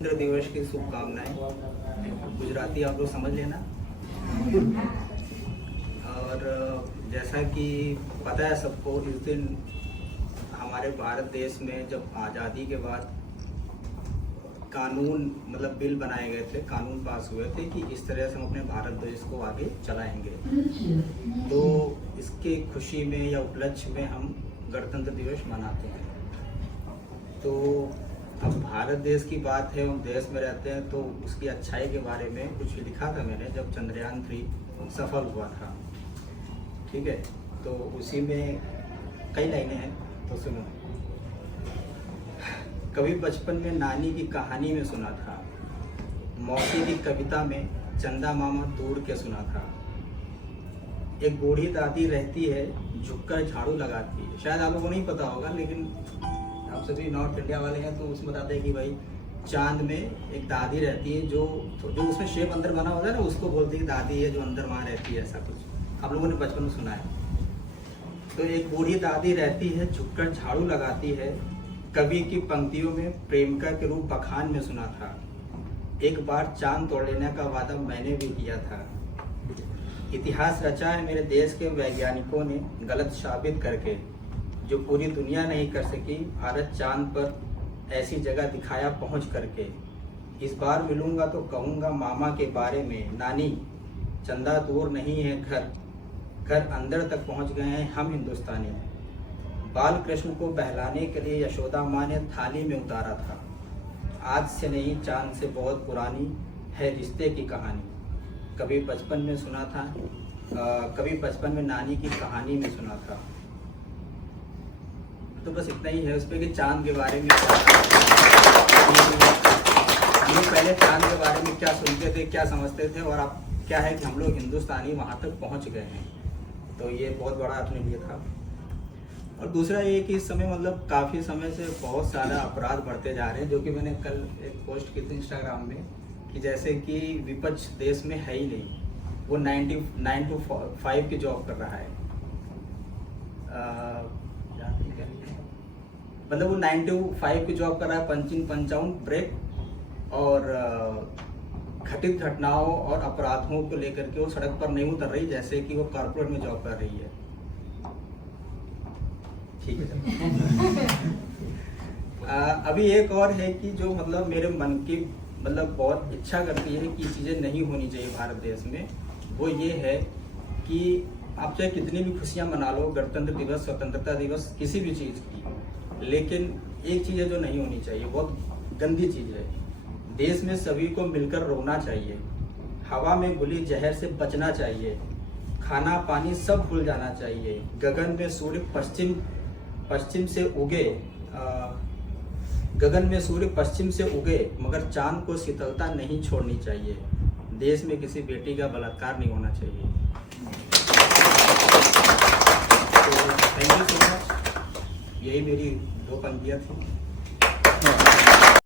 गणतंत्र दिवस की शुभकामनाएं। गुजराती आप लोग समझ लेना। और जैसा कि पता है सबको, इस दिन हमारे भारत देश में जब आज़ादी के बाद कानून मतलब बिल बनाए गए थे, कानून पास हुए थे कि इस तरह से हम अपने भारत देश को आगे चलाएंगे। तो इसके खुशी में या उपलक्ष्य में हम गणतंत्र दिवस मनाते हैं। तो अब भारत देश की बात है, हम देश में रहते हैं, तो उसकी अच्छाई के बारे में कुछ लिखा था मैंने जब चंद्रयान 3 सफल हुआ था। ठीक है, तो उसी में कई लाइनें हैं, तो सुनो। कभी बचपन में नानी की कहानी में सुना था, मौसी की कविता में चंदा मामा दूर के सुना था। एक बूढ़ी दादी रहती है, झुककर झाड़ू लगाती है। शायद आप लोगों को नहीं पता होगा, लेकिन आप सभी नॉर्थ इंडिया वाले हैं तो उसमें बताते हैं कि भाई चांद में एक दादी रहती है, जो उसमें शेप अंदर बना होता है ना, उसको बोलती है दादी है, जो अंदर वहाँ रहती है। ऐसा कुछ आप लोगों ने बचपन में सुना है। तो एक बूढ़ी दादी रहती है, झुककर झाड़ू लगाती है। कवि की पंक्तियों में प्रेमिका के रूप बखान में सुना था। एक बार चांद तोड़ लेने का वादा मैंने भी किया था। इतिहास रचा है मेरे देश के वैज्ञानिकों ने गलत साबित करके, जो पूरी दुनिया नहीं कर सकी। भारत चांद पर ऐसी जगह दिखाया पहुंच करके। इस बार मिलूंगा तो कहूंगा मामा के बारे में, नानी चंदा दूर नहीं है, घर अंदर तक पहुंच गए हैं हम हिंदुस्तानी। बाल कृष्ण को बहलाने के लिए यशोदा माँ ने थाली में उतारा था। आज से नहीं, चांद से बहुत पुरानी है रिश्ते की कहानी। कभी बचपन में सुना था, कभी बचपन में नानी की कहानी में सुना था। तो बस इतना ही है उस पर कि चांद के बारे में पहले चांद के बारे में क्या सुनते थे, क्या समझते थे, और अब क्या है कि हम लोग हिंदुस्तानी वहाँ तक पहुँच गए हैं। तो ये बहुत बड़ा अपने लिए था। और दूसरा ये कि इस समय मतलब काफ़ी समय से बहुत सारा अपराध बढ़ते जा रहे हैं, जो कि मैंने कल एक पोस्ट की थी इंस्टाग्राम में, कि जैसे कि विपक्ष देश में है ही नहीं। वो 9 to 5 की जॉब कर रहा है। मतलब वो 9 to 5 की जॉब कर रहा है, पंचिंग पंचाउन ब्रेक, और घटित घटनाओं और अपराधों को लेकर के वो सड़क पर नहीं उतर रही, जैसे कि वो कॉर्पोरेट में जॉब कर रही है। ठीक है। अभी एक और है कि जो मतलब मेरे मन की मतलब बहुत इच्छा करती है कि चीज़ें नहीं होनी चाहिए भारत देश में। वो ये है कि आप चाहे कितनी भी खुशियां मना लो, गणतंत्र दिवस, स्वतंत्रता दिवस, किसी भी चीज़ की, लेकिन एक चीज़ है जो नहीं होनी चाहिए, बहुत गंदी चीज़ है। देश में सभी को मिलकर रोना चाहिए। हवा में घुली जहर से बचना चाहिए। खाना पानी सब भूल जाना चाहिए। गगन में सूर्य पश्चिम से उगे, गगन में सूर्य पश्चिम से उगे, मगर चांद को शीतलता नहीं छोड़नी चाहिए। देश में किसी बेटी का बलात्कार नहीं होना चाहिए। तो थैंक यू सो मच। यही मेरी 2 पंक्तियाँ थी।